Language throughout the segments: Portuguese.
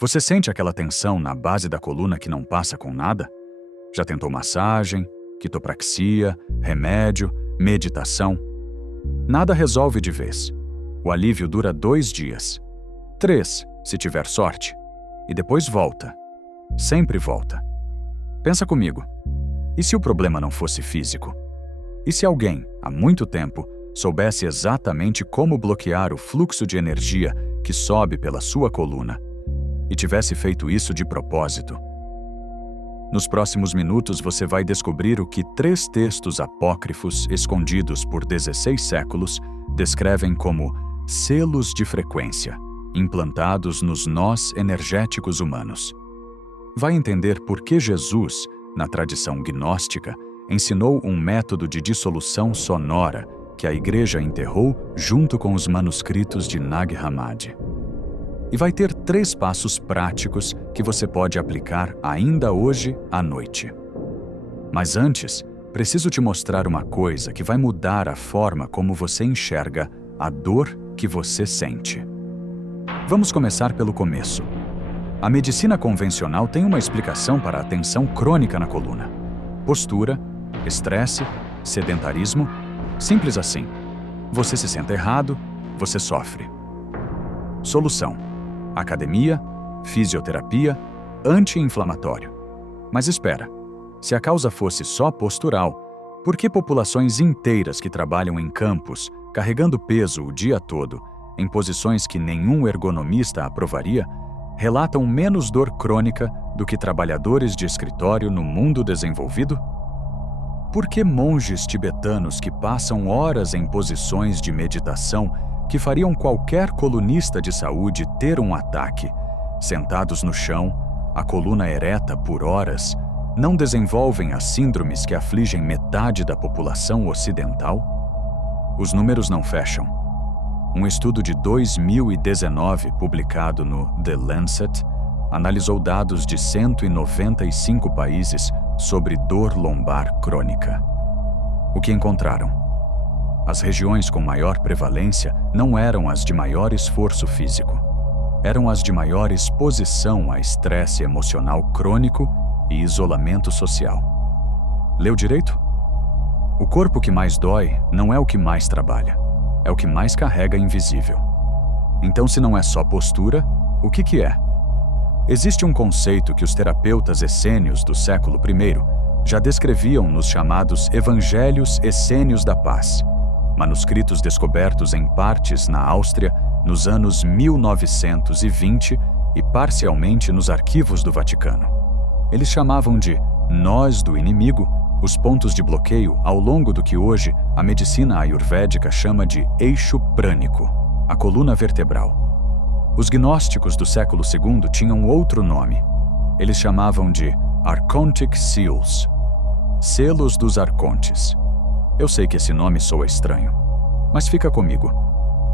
Você sente aquela tensão na base da coluna que não passa com nada? Já tentou massagem, quitopraxia, remédio, meditação? Nada resolve de vez. O alívio dura 2 dias. 3, se tiver sorte. E depois volta. Sempre volta. Pensa comigo. E se o problema não fosse físico? E se alguém, há muito tempo, soubesse exatamente como bloquear o fluxo de energia que sobe pela sua coluna e tivesse feito isso de propósito? Nos próximos minutos você vai descobrir o que 3 textos apócrifos escondidos por 16 séculos descrevem como selos de frequência, implantados nos nós energéticos humanos. Vai entender por que Jesus, na tradição gnóstica, ensinou um método de dissolução sonora que a Igreja enterrou junto com os manuscritos de Nag Hammadi. E vai ter 3 passos práticos que você pode aplicar ainda hoje à noite. Mas antes, preciso te mostrar uma coisa que vai mudar a forma como você enxerga a dor que você sente. Vamos começar pelo começo. A medicina convencional tem uma explicação para a tensão crônica na coluna. Postura, estresse, sedentarismo, simples assim. Você se sente errado, você sofre. Solução: academia, fisioterapia, anti-inflamatório. Mas espera, se a causa fosse só postural, por que populações inteiras que trabalham em campos, carregando peso o dia todo, em posições que nenhum ergonomista aprovaria, relatam menos dor crônica do que trabalhadores de escritório no mundo desenvolvido? Por que monges tibetanos que passam horas em posições de meditação que fariam qualquer colunista de saúde ter um ataque, sentados no chão, a coluna ereta por horas, não desenvolvem as síndromes que afligem metade da população ocidental? Os números não fecham. Um estudo de 2019, publicado no The Lancet, analisou dados de 195 países sobre dor lombar crônica. O que encontraram? As regiões com maior prevalência não eram as de maior esforço físico. Eram as de maior exposição a estresse emocional crônico e isolamento social. Leu direito? O corpo que mais dói não é o que mais trabalha, é o que mais carrega invisível. Então, se não é só postura, o que é? Existe um conceito que os terapeutas essênios do século I já descreviam nos chamados Evangelhos Essênios da Paz, manuscritos descobertos em partes na Áustria nos anos 1920 e parcialmente nos arquivos do Vaticano. Eles chamavam de nós do inimigo os pontos de bloqueio ao longo do que hoje a medicina ayurvédica chama de eixo prânico, a coluna vertebral. Os gnósticos do século II tinham outro nome. Eles chamavam de Archontic Seals, selos dos arcontes. Eu sei que esse nome soa estranho, mas fica comigo.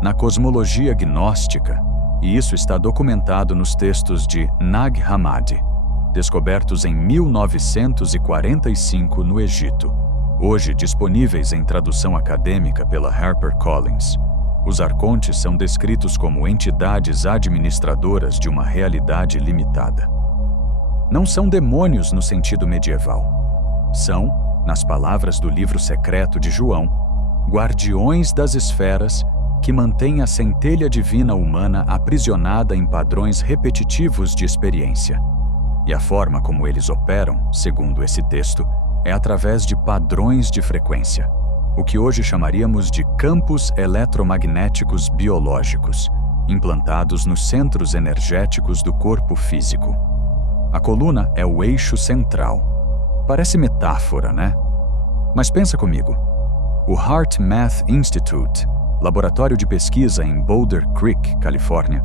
Na cosmologia gnóstica, e isso está documentado nos textos de Nag Hammadi, descobertos em 1945 no Egito, hoje disponíveis em tradução acadêmica pela HarperCollins. Os arcontes são descritos como entidades administradoras de uma realidade limitada. Não são demônios no sentido medieval. São, nas palavras do livro secreto de João, guardiões das esferas que mantêm a centelha divina humana aprisionada em padrões repetitivos de experiência. E a forma como eles operam, segundo esse texto, é através de padrões de frequência, o que hoje chamaríamos de campos eletromagnéticos biológicos, implantados nos centros energéticos do corpo físico. A coluna é o eixo central. Parece metáfora, né? Mas pensa comigo. O Heart Math Institute, laboratório de pesquisa em Boulder Creek, Califórnia,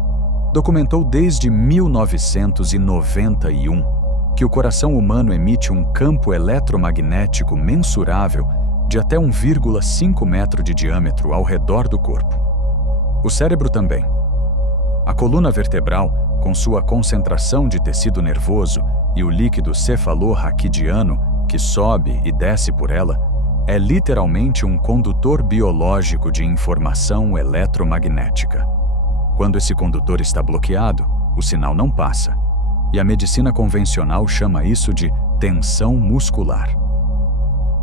documentou desde 1991 que o coração humano emite um campo eletromagnético mensurável de até 1,5 metro de diâmetro ao redor do corpo. O cérebro também. A coluna vertebral, com sua concentração de tecido nervoso e o líquido cefalorraquidiano que sobe e desce por ela, é literalmente um condutor biológico de informação eletromagnética. Quando esse condutor está bloqueado, o sinal não passa, e a medicina convencional chama isso de tensão muscular.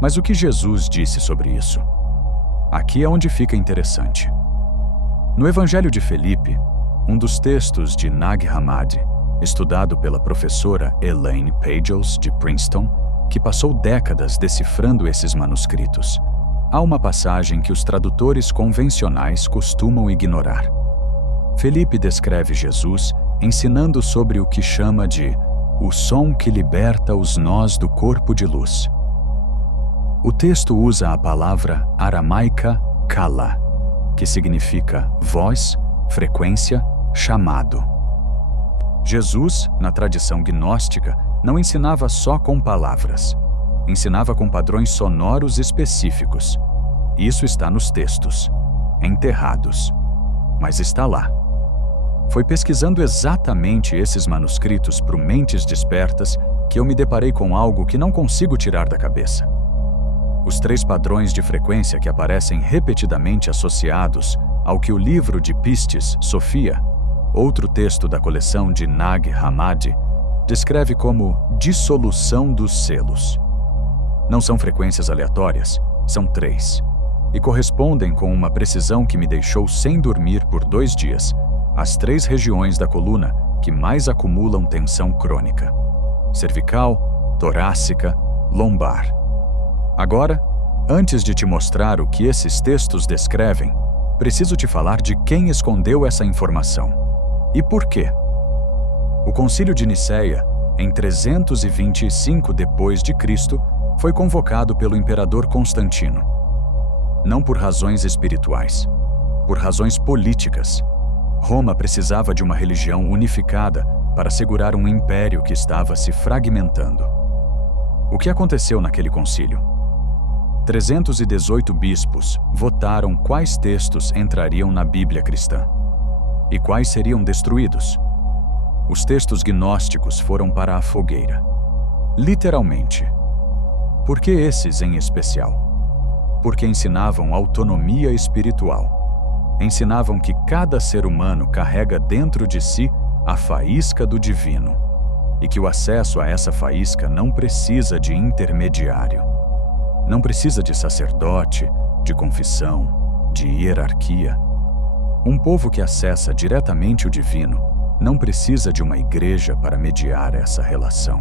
Mas o que Jesus disse sobre isso? Aqui é onde fica interessante. No Evangelho de Felipe, um dos textos de Nag Hammadi, estudado pela professora Elaine Pagels, de Princeton, que passou décadas decifrando esses manuscritos, há uma passagem que os tradutores convencionais costumam ignorar. Felipe descreve Jesus ensinando sobre o que chama de o som que liberta os nós do corpo de luz. O texto usa a palavra aramaica kala, que significa voz, frequência, chamado. Jesus, na tradição gnóstica, não ensinava só com palavras. Ensinava com padrões sonoros específicos. Isso está nos textos, enterrados. Mas está lá. Foi pesquisando exatamente esses manuscritos para Mentes Despertas que eu me deparei com algo que não consigo tirar da cabeça. Os 3 padrões de frequência que aparecem repetidamente associados ao que o livro de Pistis, Sofia, outro texto da coleção de Nag Hammadi, descreve como dissolução dos selos. Não são frequências aleatórias, são 3, e correspondem com uma precisão que me deixou sem dormir por 2 dias, às 3 regiões da coluna que mais acumulam tensão crônica: cervical, torácica, lombar. Agora, antes de te mostrar o que esses textos descrevem, preciso te falar de quem escondeu essa informação. E por quê? O Concílio de Nicéia, em 325 d.C., foi convocado pelo imperador Constantino. Não por razões espirituais, por razões políticas. Roma precisava de uma religião unificada para segurar um império que estava se fragmentando. O que aconteceu naquele concílio? 318 bispos votaram quais textos entrariam na Bíblia cristã e quais seriam destruídos. Os textos gnósticos foram para a fogueira. Literalmente. Por que esses em especial? Porque ensinavam autonomia espiritual. Ensinavam que cada ser humano carrega dentro de si a faísca do divino e que o acesso a essa faísca não precisa de intermediário. Não precisa de sacerdote, de confissão, de hierarquia. Um povo que acessa diretamente o divino não precisa de uma igreja para mediar essa relação.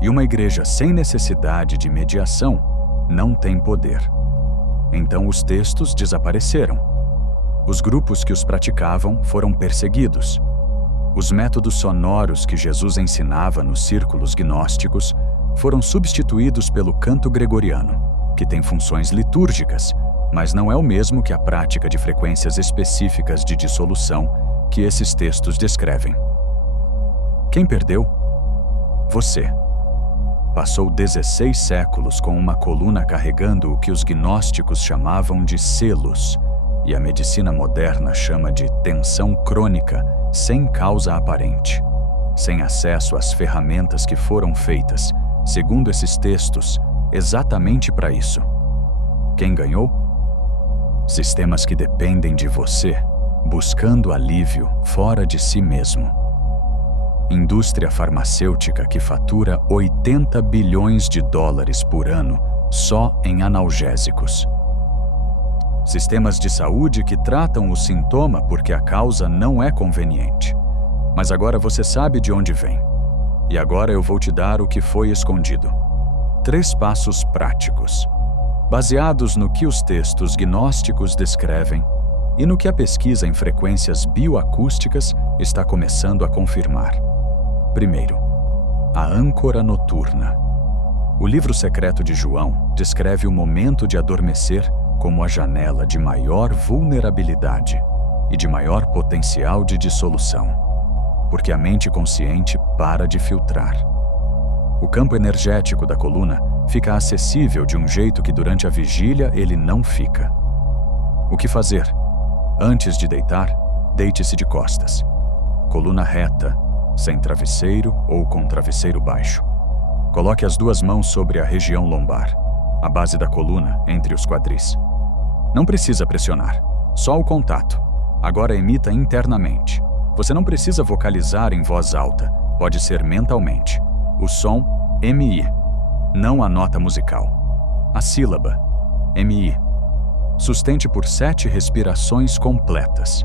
E uma igreja sem necessidade de mediação não tem poder. Então os textos desapareceram. Os grupos que os praticavam foram perseguidos. Os métodos sonoros que Jesus ensinava nos círculos gnósticos foram substituídos pelo canto gregoriano, que tem funções litúrgicas, mas não é o mesmo que a prática de frequências específicas de dissolução que esses textos descrevem. Quem perdeu? Você. Passou 16 séculos com uma coluna carregando o que os gnósticos chamavam de selos, e a medicina moderna chama de tensão crônica sem causa aparente, sem acesso às ferramentas que foram feitas, segundo esses textos, exatamente para isso. Quem ganhou? Sistemas que dependem de você, buscando alívio fora de si mesmo. Indústria farmacêutica que fatura 80 bilhões de dólares por ano só em analgésicos. Sistemas de saúde que tratam o sintoma porque a causa não é conveniente. Mas agora você sabe de onde vem. E agora eu vou te dar o que foi escondido. 3 passos práticos, baseados no que os textos gnósticos descrevem e no que a pesquisa em frequências bioacústicas está começando a confirmar. Primeiro, a âncora noturna. O livro secreto de João descreve o momento de adormecer como a janela de maior vulnerabilidade e de maior potencial de dissolução, porque a mente consciente para de filtrar. O campo energético da coluna fica acessível de um jeito que durante a vigília ele não fica. O que fazer? Antes de deitar, deite-se de costas. Coluna reta, sem travesseiro ou com travesseiro baixo. Coloque as 2 mãos sobre a região lombar, a base da coluna entre os quadris. Não precisa pressionar, só o contato. Agora emita internamente. Você não precisa vocalizar em voz alta, pode ser mentalmente. O som, MI, não a nota musical. A sílaba, MI. Sustente por 7 respirações completas.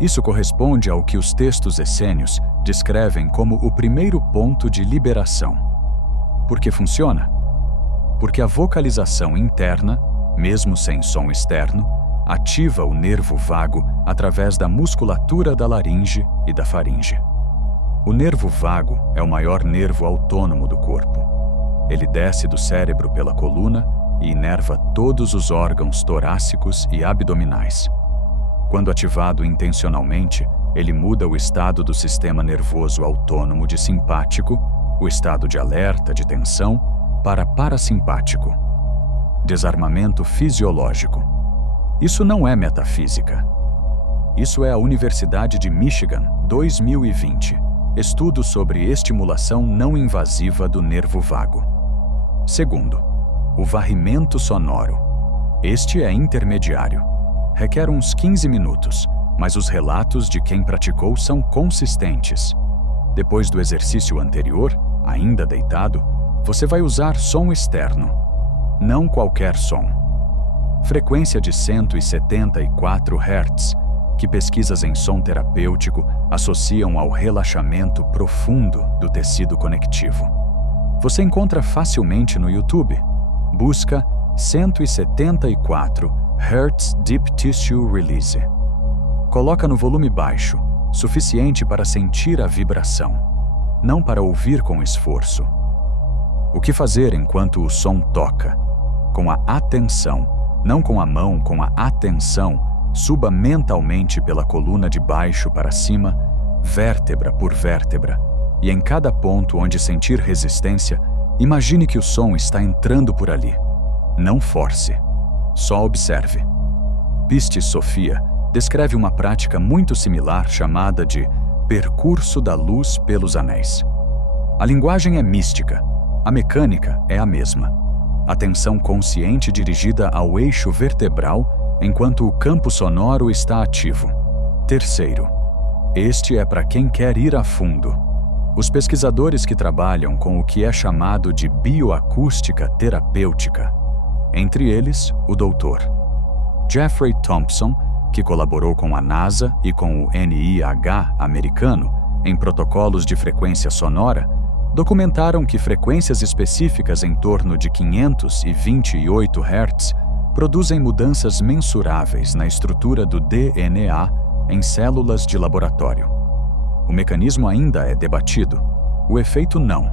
Isso corresponde ao que os textos essênios descrevem como o primeiro ponto de liberação. Por que funciona? Porque a vocalização interna, mesmo sem som externo, ativa o nervo vago através da musculatura da laringe e da faringe. O nervo vago é o maior nervo autônomo do corpo. Ele desce do cérebro pela coluna e inerva todos os órgãos torácicos e abdominais. Quando ativado intencionalmente, ele muda o estado do sistema nervoso autônomo de simpático, o estado de alerta, de tensão, para parasimpático. Desarmamento fisiológico. Isso não é metafísica. Isso é a Universidade de Michigan, 2020. Estudo sobre estimulação não invasiva do nervo vago. Segundo, o varrimento sonoro. Este é intermediário. Requer uns 15 minutos, mas os relatos de quem praticou são consistentes. Depois do exercício anterior, ainda deitado, você vai usar som externo. Não qualquer som. Frequência de 174 Hz, que pesquisas em som terapêutico associam ao relaxamento profundo do tecido conectivo. Você encontra facilmente no YouTube. Busca 174 Hz Deep Tissue Release. Coloca no volume baixo, suficiente para sentir a vibração, não para ouvir com esforço. O que fazer enquanto o som toca? Com a atenção, não com a mão, com a atenção, suba mentalmente pela coluna de baixo para cima, vértebra por vértebra, e em cada ponto onde sentir resistência, imagine que o som está entrando por ali. Não force. Só observe. Pistis Sophia descreve uma prática muito similar chamada de percurso da luz pelos anéis. A linguagem é mística, a mecânica é a mesma. Atenção consciente dirigida ao eixo vertebral enquanto o campo sonoro está ativo. Terceiro, este é para quem quer ir a fundo. Os pesquisadores que trabalham com o que é chamado de bioacústica terapêutica. Entre eles, o Dr. Jeffrey Thompson, que colaborou com a NASA e com o NIH americano em protocolos de frequência sonora, documentaram que frequências específicas em torno de 528 Hz produzem mudanças mensuráveis na estrutura do DNA em células de laboratório. O mecanismo ainda é debatido, o efeito não.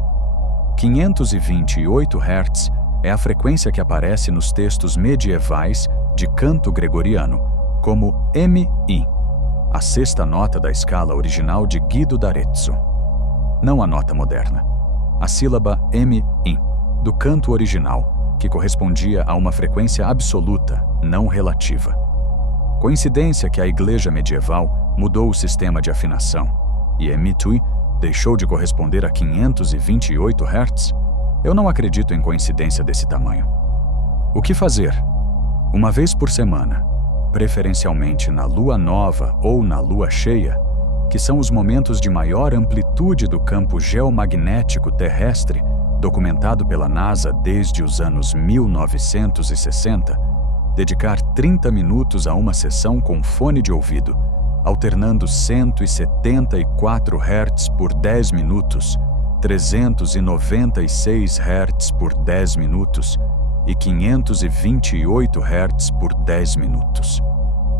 528 Hz é a frequência que aparece nos textos medievais de canto gregoriano como MI, a sexta nota da escala original de Guido d'Arezzo. Não a nota moderna. A sílaba MI, do canto original, que correspondia a uma frequência absoluta, não relativa. Coincidência que a igreja medieval mudou o sistema de afinação e MI-TUI deixou de corresponder a 528 Hz? Eu não acredito em coincidência desse tamanho. O que fazer? Uma vez por semana, preferencialmente na lua nova ou na lua cheia, que são os momentos de maior amplitude do campo geomagnético terrestre, documentado pela NASA desde os anos 1960, dedicar 30 minutos a uma sessão com fone de ouvido, alternando 174 Hz por 10 minutos, 396 Hz por 10 minutos e 528 Hz por 10 minutos.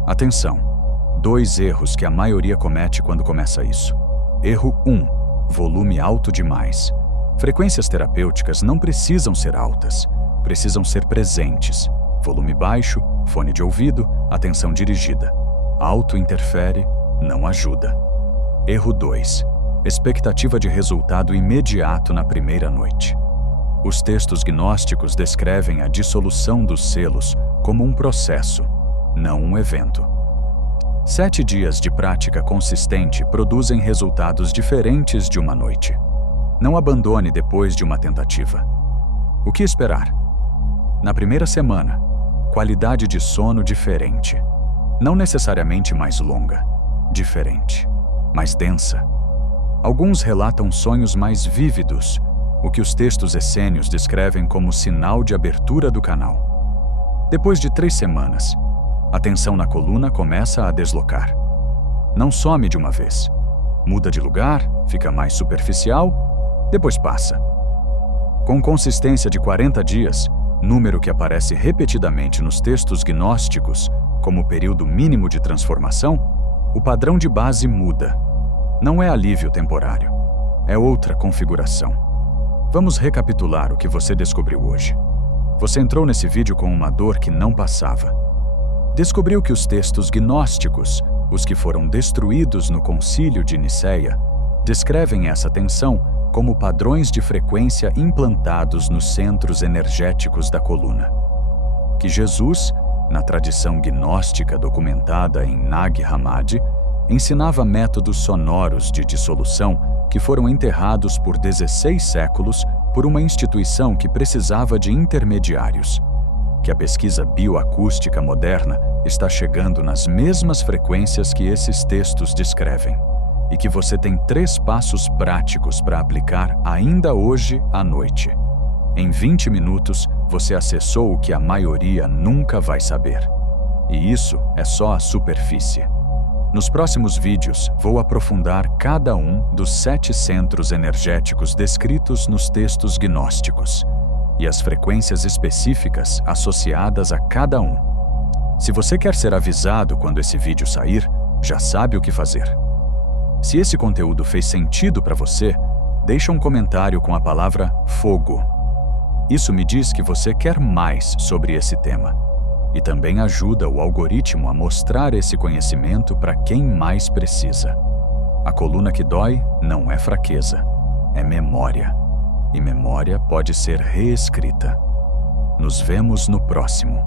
Atenção! 2 erros que a maioria comete quando começa isso. Erro 1. Volume alto demais. Frequências terapêuticas não precisam ser altas, precisam ser presentes. Volume baixo, fone de ouvido, atenção dirigida. Alto interfere, não ajuda. Erro 2. Expectativa de resultado imediato na primeira noite. Os textos gnósticos descrevem a dissolução dos selos como um processo, não um evento. 7 dias de prática consistente produzem resultados diferentes de uma noite. Não abandone depois de uma tentativa. O que esperar? Na primeira semana, qualidade de sono diferente. Não necessariamente mais longa, diferente. mais densa. Alguns relatam sonhos mais vívidos, o que os textos essênios descrevem como sinal de abertura do canal. Depois de 3 semanas, a tensão na coluna começa a deslocar. Não some de uma vez. Muda de lugar, fica mais superficial, depois passa. Com consistência de 40 dias, número que aparece repetidamente nos textos gnósticos como período mínimo de transformação, o padrão de base muda. Não é alívio temporário, é outra configuração. Vamos recapitular o que você descobriu hoje. Você entrou nesse vídeo com uma dor que não passava. Descobriu que os textos gnósticos, os que foram destruídos no Concílio de Nicéia, descrevem essa tensão como padrões de frequência implantados nos centros energéticos da coluna. Que Jesus, na tradição gnóstica documentada em Nag Hammadi, ensinava métodos sonoros de dissolução que foram enterrados por 16 séculos por uma instituição que precisava de intermediários. Que a pesquisa bioacústica moderna está chegando nas mesmas frequências que esses textos descrevem. E que você tem 3 passos práticos para aplicar ainda hoje à noite. Em 20 minutos, você acessou o que a maioria nunca vai saber. E isso é só a superfície. Nos próximos vídeos, vou aprofundar cada um dos 7 centros energéticos descritos nos textos gnósticos e as frequências específicas associadas a cada um. Se você quer ser avisado quando esse vídeo sair, já sabe o que fazer. Se esse conteúdo fez sentido para você, deixa um comentário com a palavra fogo. Isso me diz que você quer mais sobre esse tema. E também ajuda o algoritmo a mostrar esse conhecimento para quem mais precisa. A coluna que dói não é fraqueza, é memória. E memória pode ser reescrita. Nos vemos no próximo.